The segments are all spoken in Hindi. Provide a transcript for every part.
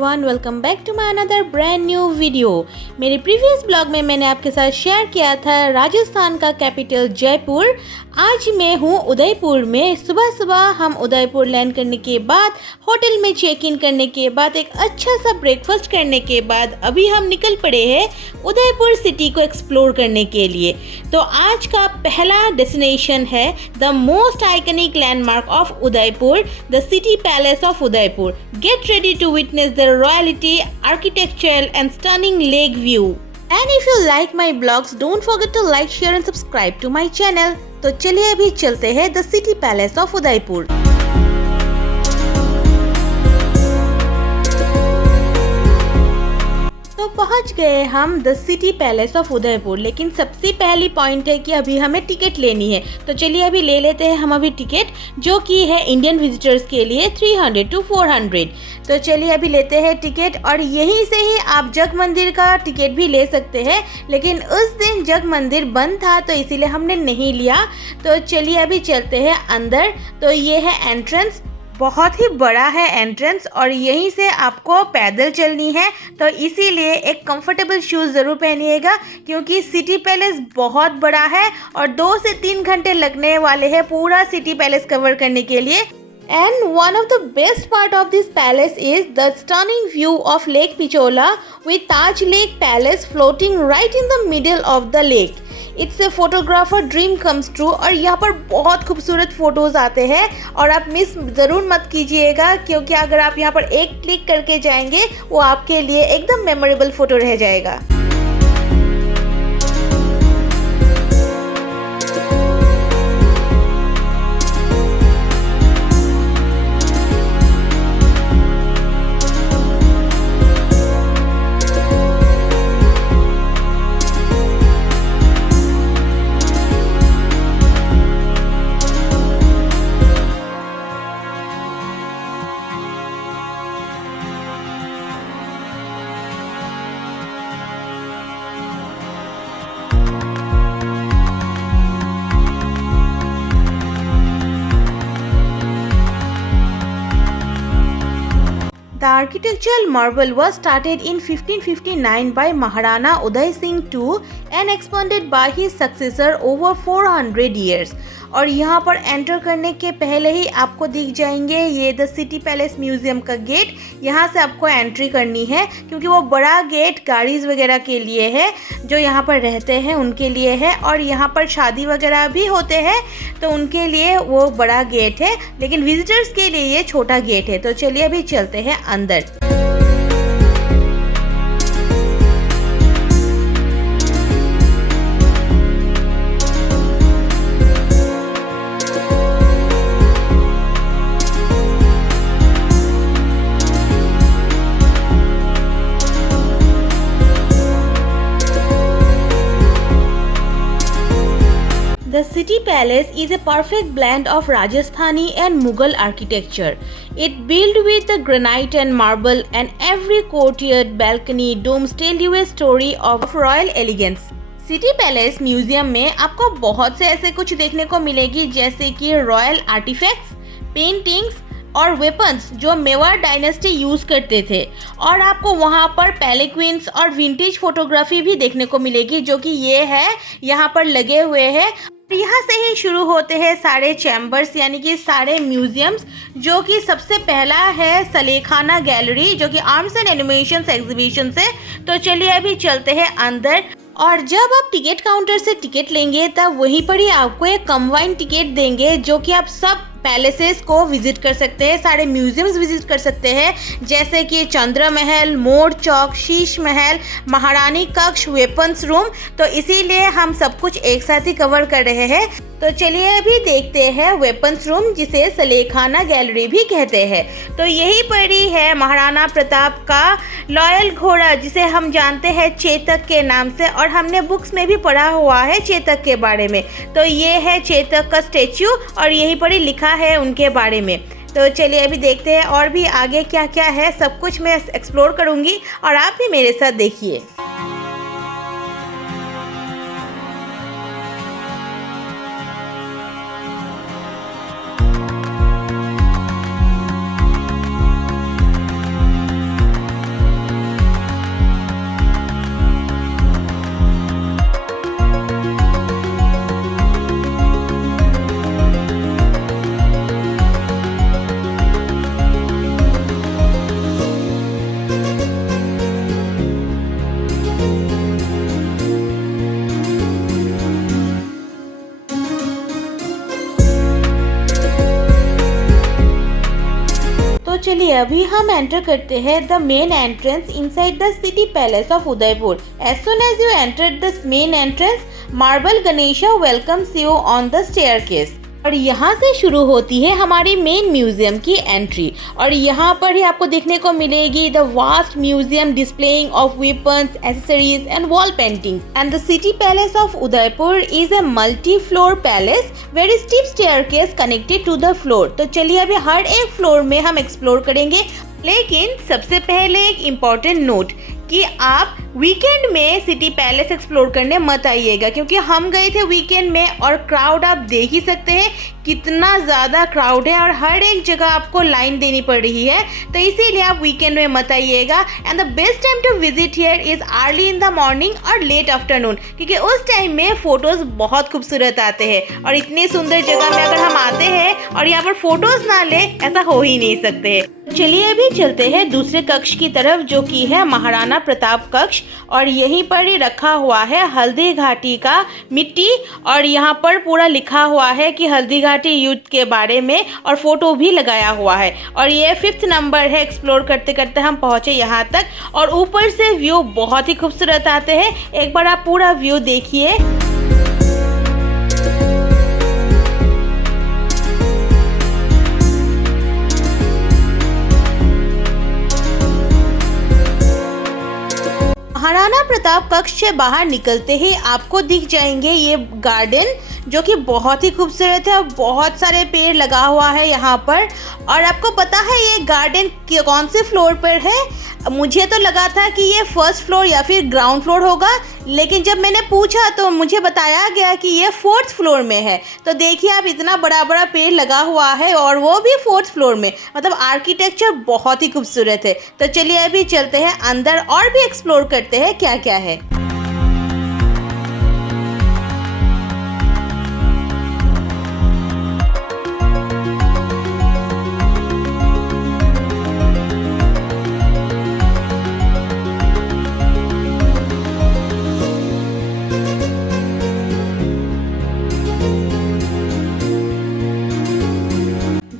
Everyone, welcome back to my another brand new video. मेरे प्रीवियस ब्लॉग में मैंने आपके साथ शेयर किया था राजस्थान का कैपिटल जयपुर। आज मैं हूँ उदयपुर में। सुबह सुबह हम उदयपुर लैंड करने के बाद होटल में चेक इन करने के बाद एक अच्छा सा ब्रेकफास्ट करने के बाद अभी हम निकल पड़े हैं उदयपुर सिटी को एक्सप्लोर करने के लिए। तो आज का पहला डेस्टिनेशन है the most iconic landmark of Udaipur, the city palace of Udaipur. Get ready to witness the royalty, architectural and stunning lake view. And if you like my blogs, don't forget to like, share and subscribe to my channel. तो चलिए अभी चलते हैं the city palace of Udaipur. तो पहुंच गए हम the city palace of Udaipur, लेकिन सबसे पहली पॉइंट है कि अभी हमें टिकट लेनी है। तो चलिए अभी ले लेते हैं हम अभी टिकट, जो कि है इंडियन विजिटर्स के लिए 300 to 400। तो चलिए अभी लेते हैं टिकट, और यहीं से ही आप जग मंदिर का टिकट भी ले सकते हैं, लेकिन उस दिन जग मंदिर बंद था तो इसीलिए हमने नहीं लिया। तो चलिए अभी चलते हैं अंदर। तो ये है एंट्रेंस, बहुत ही बड़ा है एंट्रेंस, और यहीं से आपको पैदल चलनी है। तो इसीलिए एक कंफर्टेबल शूज़ ज़रूर पहनिएगा, क्योंकि सिटी पैलेस बहुत बड़ा है और 2 से 3 घंटे लगने वाले हैं पूरा सिटी पैलेस कवर करने के लिए। And one of the best part of this palace is the stunning view of Lake Pichola with Taj Lake Palace floating right in the middle of the lake. It's a photographer dream comes true, और यहाँ पर बहुत खूबसूरत फोटोज आते हैं और आप मिस ज़रूर मत कीजिएगा, क्योंकि अगर आप यहाँ पर एक क्लिक करके जाएंगे वो आपके लिए एकदम मेमोरेबल फ़ोटो रह जाएगा। The architectural marvel was started in 1559 by Maharana Uday Singh II and expanded by his successor over 400 years. और यहाँ पर एंटर करने के पहले ही आपको दिख जाएंगे ये द सिटी पैलेस म्यूजियम का गेट। यहाँ से आपको एंट्री करनी है, क्योंकि वो बड़ा गेट गाड़ीज़ वगैरह के लिए है, जो यहाँ पर रहते हैं उनके लिए है, और यहाँ पर शादी वगैरह भी होते हैं तो उनके लिए वो बड़ा गेट है, लेकिन विजिटर्स के लिए ये छोटा गेट है। तो चलिए अभी चलते हैं अंदर। The city palace is a perfect blend of Rajasthani and Mughal architecture. It built with the granite and marble, and every courtyard, balcony, domes tell you a story of royal elegance. City palace museum में आपको बहुत से ऐसे कुछ देखने को मिलेगी, जैसे कि रॉयल आर्टिफैक्ट्स, पेंटिंग्स और वेपन्स जो मेवाड़ डायनेस्टी यूज़ करते थे, और आपको वहाँ पर पैलेक्विंस और विंटेज फोटोग्राफी भी देखने को मिलेगी, जो कि ये है यहाँ पर लगे हुए हैं। यहाँ से ही शुरू होते हैं सारे चैम्बर्स, यानी कि सारे म्यूजियम्स, जो कि सबसे पहला है सलेखाना गैलरी, जो कि आर्ट्स एंड एनिमेशन एग्जीबिशन से। तो चलिए अभी चलते हैं अंदर। और जब आप टिकट काउंटर से टिकट लेंगे तब वहीं पर ही आपको एक कंबाइंड टिकट देंगे, जो कि आप सब पैलेसेस को विजिट कर सकते हैं, सारे म्यूजियम्स विजिट कर सकते हैं, जैसे कि चंद्र महल, मोर चौक, शीश महल, महारानी कक्ष, वेपन्स रूम। तो इसीलिए हम सब कुछ एक साथ ही कवर कर रहे हैं। तो चलिए अभी देखते हैं वेपन्स रूम, जिसे सलेखाना गैलरी भी कहते हैं। तो यही पर ही है महाराणा प्रताप का लॉयल घोड़ा, जिसे हम जानते हैं चेतक के नाम से, और हमने बुक्स में भी पढ़ा हुआ है चेतक के बारे में। तो ये है चेतक का स्टेच्यू, और यही पर ही लिखा है उनके बारे में। तो चलिए अभी देखते हैं और भी आगे क्या क्या है, सब कुछ मैं एक्सप्लोर करूँगी और आप भी मेरे साथ देखिए। चलिए अभी हम एंटर करते हैं the main entrance inside the city palace of Udaipur. As soon as you enter this main entrance, marble Ganesha welcomes you on the staircase. और यहाँ से शुरू होती है हमारी मेन म्यूजियम की एंट्री। और यहाँ पर ही आपको देखने को मिलेगी the vast museum displaying of weapons, accessories and wall painting. And the city palace of Udaipur is a multi floor palace very steep staircase connected to the floor. तो चलिए अभी हर एक फ्लोर में हम एक्सप्लोर करेंगे, लेकिन सबसे पहले एक इम्पॉर्टेंट नोट कि आप वीकेंड में सिटी पैलेस एक्सप्लोर करने मत आइएगा, क्योंकि हम गए थे वीकेंड में और क्राउड आप देख ही सकते हैं कितना ज़्यादा क्राउड है और हर एक जगह आपको लाइन देनी पड़ रही है। तो इसीलिए आप वीकेंड में मत आइएगा। And the best time to visit here is early in the morning और लेट आफ्टरनून, क्योंकि उस टाइम में फ़ोटोज़ बहुत खूबसूरत आते हैं। और इतनी सुंदर जगह में अगर हम आते हैं और यहाँ पर फ़ोटोज़ ना ले, ऐसा हो ही नहीं सकते हैं। चलिए अभी चलते हैं दूसरे कक्ष की तरफ, जो कि है महाराणा प्रताप कक्ष। और यहीं पर ही रखा हुआ है हल्दी घाटी का मिट्टी, और यहाँ पर पूरा लिखा हुआ है कि हल्दी घाटी युद्ध के बारे में, और फोटो भी लगाया हुआ है। और ये 5th नंबर है। एक्सप्लोर करते करते हम पहुँचे यहाँ तक, और ऊपर से व्यू बहुत ही खूबसूरत आते हैं। एक बार आप पूरा व्यू देखिए। महाराणा प्रताप कक्ष से बाहर निकलते ही आपको दिख जाएंगे ये गार्डन, जो कि बहुत ही खूबसूरत है और बहुत सारे पेड़ लगा हुआ है यहाँ पर। और आपको पता है ये गार्डन कौन से फ्लोर पर है? मुझे तो लगा था कि ये 1st फ्लोर या फिर ग्राउंड फ्लोर होगा, लेकिन जब मैंने पूछा तो मुझे बताया गया कि ये 4th फ्लोर में है। तो देखिए आप, इतना बड़ा बड़ा पेड़ लगा हुआ है और वो भी 4th फ्लोर में। मतलब आर्किटेक्चर बहुत ही खूबसूरत है। तो चलिए अभी चलते हैं अंदर और भी एक्सप्लोर करते हैं क्या क्या है।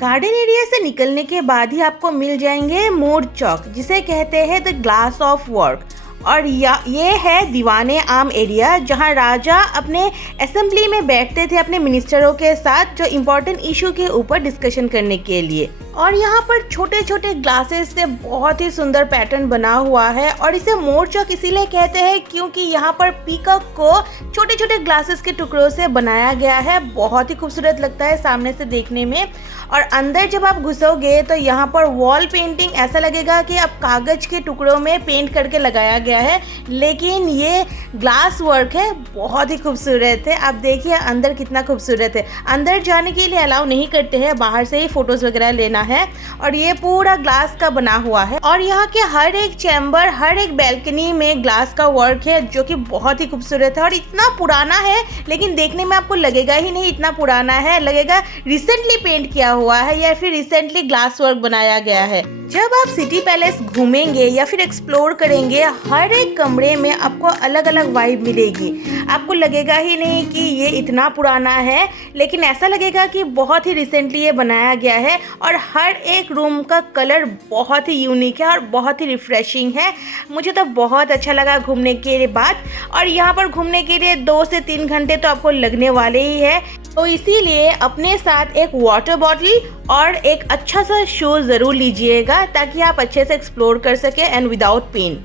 गार्डन एरिया से निकलने के बाद ही आपको मिल जाएंगे मोर चौक, जिसे कहते हैं द ग्लास ऑफ वर्क। और ये है दीवाने आम एरिया, जहां राजा अपने असेंबली में बैठते थे अपने मिनिस्टरों के साथ, जो इम्पोर्टेंट इशू के ऊपर डिस्कशन करने के लिए। और यहाँ पर छोटे छोटे ग्लासेस से बहुत ही सुंदर पैटर्न बना हुआ है। और इसे मोर चौक इसीलिए कहते हैं क्योंकि यहाँ पर पीकॉक को छोटे छोटे ग्लासेस के टुकड़ों से बनाया गया है। बहुत ही खूबसूरत लगता है सामने से देखने में। और अंदर जब आप घुसोगे तो यहाँ पर वॉल पेंटिंग ऐसा लगेगा कि आप कागज़ के टुकड़ों में पेंट करके लगाया गया है, लेकिन ये ग्लास वर्क है, बहुत ही खूबसूरत है। आप देखिए अंदर कितना खूबसूरत है। अंदर जाने के लिए अलाउ नहीं करते हैं, बाहर से ही फ़ोटोज़ वगैरह लेना है। और ये पूरा ग्लास का बना हुआ है। और यहाँ के हर एक चैम्बर, हर एक बैल्कनी में ग्लास का वर्क है, जो कि बहुत ही खूबसूरत है। और इतना पुराना है, लेकिन देखने में आपको लगेगा ही नहीं इतना पुराना है, लगेगा रिसेंटली पेंट किया हुआ है या फिर रिसेंटली ग्लास वर्क बनाया गया है। जब आप सिटी पैलेस घूमेंगे या फिर एक्सप्लोर करेंगे, हर एक कमरे में आपको अलग अलग वाइब मिलेगी। आपको लगेगा ही नहीं कि ये इतना पुराना है, लेकिन ऐसा लगेगा कि बहुत ही रिसेंटली ये बनाया गया है। और हर एक रूम का कलर बहुत ही यूनिक है और बहुत ही रिफ्रेशिंग है। मुझे तो बहुत अच्छा लगा घूमने के बाद। और यहाँ पर घूमने के लिए 2 से 3 घंटे तो आपको लगने वाले ही है। तो इसीलिए अपने साथ एक वाटर बॉटल और एक अच्छा सा शूज़ ज़रूर लीजिएगा, ताकि आप अच्छे से एक्सप्लोर कर सकें एंड विदाउट पेन।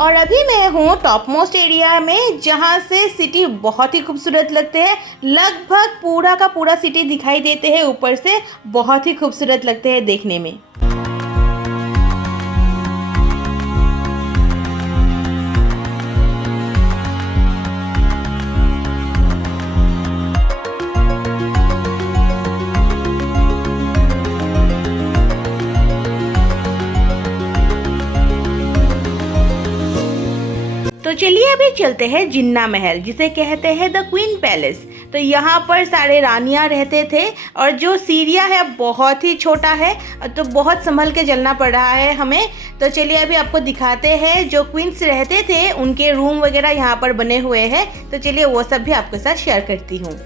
और अभी मैं हूँ टॉप मोस्ट एरिया में, जहाँ से सिटी बहुत ही खूबसूरत लगते हैं। लगभग पूरा का पूरा सिटी दिखाई देते हैं ऊपर से, बहुत ही खूबसूरत लगते हैं देखने में। तो तो चलिए अभी चलते हैं जिन्ना महल, जिसे कहते हैं द क्वीन पैलेस। तो यहाँ पर सारे रानियाँ रहते थे और जो सीरिया है बहुत ही छोटा है, तो बहुत संभल के चलना पड़ रहा है हमें। तो चलिए अभी आपको दिखाते हैं जो क्वींस रहते थे उनके रूम वगैरह यहाँ पर बने हुए हैं। तो चलिए वो सब भी आपके साथ शेयर करती हूँ।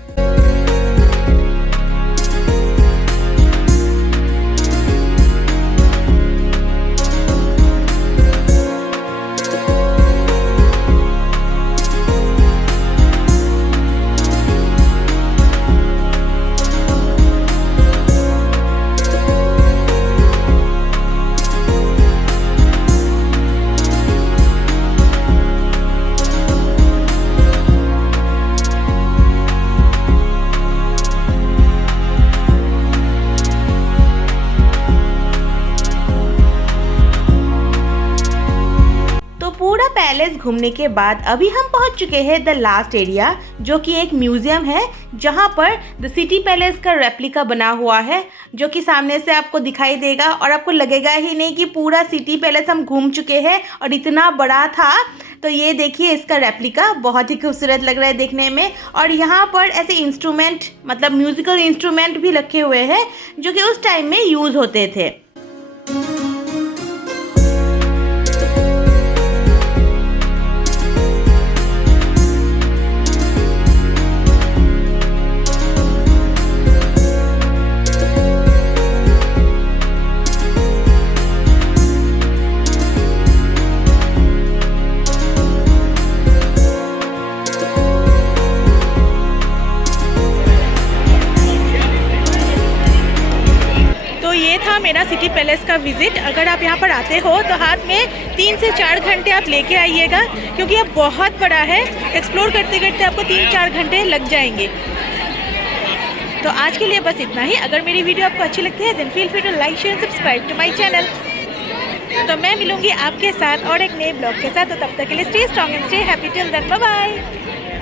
पूरा पैलेस घूमने के बाद अभी हम पहुंच चुके हैं द लास्ट एरिया, जो कि एक म्यूजियम है जहां पर द सिटी पैलेस का रेप्लिका बना हुआ है, जो कि सामने से आपको दिखाई देगा और आपको लगेगा ही नहीं कि पूरा सिटी पैलेस हम घूम चुके हैं और इतना बड़ा था। तो ये देखिए इसका रेप्लिका बहुत ही खूबसूरत लग रहा है देखने में। और यहाँ पर ऐसे इंस्ट्रूमेंट मतलब म्यूजिकल इंस्ट्रूमेंट भी रखे हुए हैं जो कि उस टाइम में यूज़ होते थे। ये था मेरा सिटी पैलेस का विज़िट। अगर आप यहाँ पर आते हो तो हाथ में 3 से 4 घंटे आप लेके आइएगा, क्योंकि यह बहुत बड़ा है। एक्सप्लोर करते करते आपको 3-4 घंटे लग जाएंगे। तो आज के लिए बस इतना ही। अगर मेरी वीडियो आपको अच्छी लगती है then feel free to like share subscribe to my channel. तो मैं मिलूंगी आपके साथ और एक नए ब्लॉग के साथ। तो तब तक के लिए stay strong and stay happy till then, bye bye.